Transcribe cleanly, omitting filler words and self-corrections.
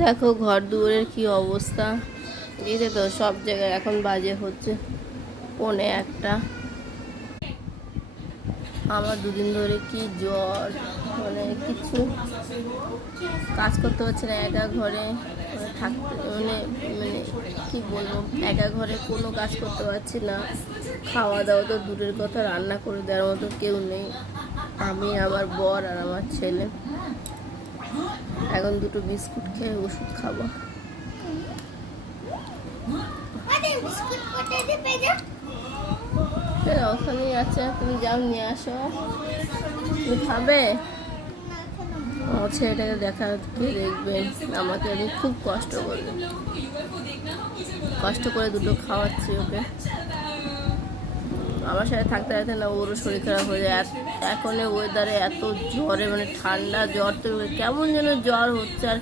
দেখো ঘর দুয়ারের কি অবস্থা। এই যে তো সব জায়গায় এখন বাজে হচ্ছে 1:45। আমার দুদিন ধরে কি জ্বর, মানে কিছু কাজ করতে পারছি না একা ঘরে, মানে থাকতে মানে মানে কি বলবো, একা ঘরে কোনো কাজ করতে পারছি না। খাওয়া দাওয়া তো দূরের কথা, রান্না করে দেওয়ার মতো কেউ নেই। আমি, আমার বর আর আমার ছেলে। এখন দুটো বিস্কুট খেয়ে ওষুধ খাবো। ওখানেই আছে, তুমি যাও নিয়ে আসো। তুমি খাবে? আমার ছেলেটাকে দেখা কে দেখবেন, আমাকে আমি খুব কষ্ট করবো, কষ্ট করে দুটো খাওয়াচ্ছি ওকে। আমার সাথে থাকতে থাকতে না ওরও শরীর খারাপ হয়ে যায়। এখন ওয়েদারে এত জ্বরে, মানে ঠান্ডা জ্বর, তো কেমন যেন জ্বর হচ্ছে আর